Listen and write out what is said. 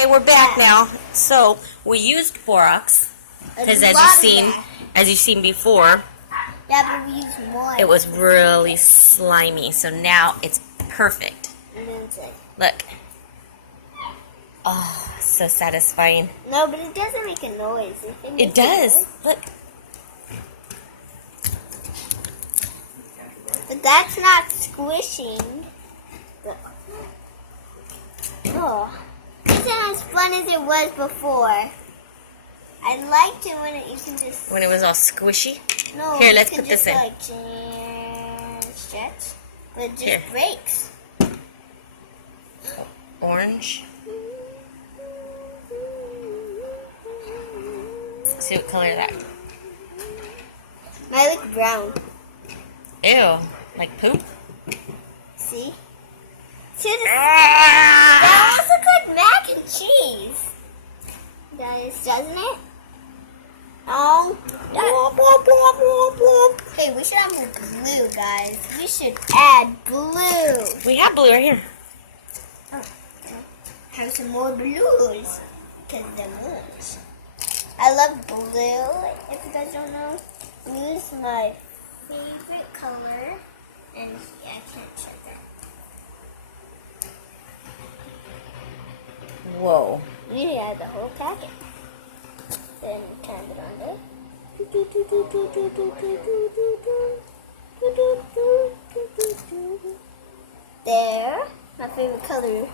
Okay, we're back now. So we used borax because as you've seen before, yeah, but we used more. it was really slimy. So now it's perfect. Look. Oh, so satisfying. No, but it doesn't make a noise. It does. Look. But that's not squishing. Oh, this isn't as fun as it was before. I liked it when you can just. When it was all squishy. No, Here, you let's can put this just, in. Like, stretch, but it just Here. breaks. Orange. Let's see what color that. Mine look brown. Ew. Like poop? See? That almost looks like mac and cheese. Doesn't it? Oh. Hey, we should have more blue, guys. We should add blue. We have blue right here. Have some more blues. Because they're much. I love blue. If you guys don't know, blue is my favorite color. And yeah, I can't check that. Whoa. We need to add the whole packet. Then turn it on there. There. My favorite color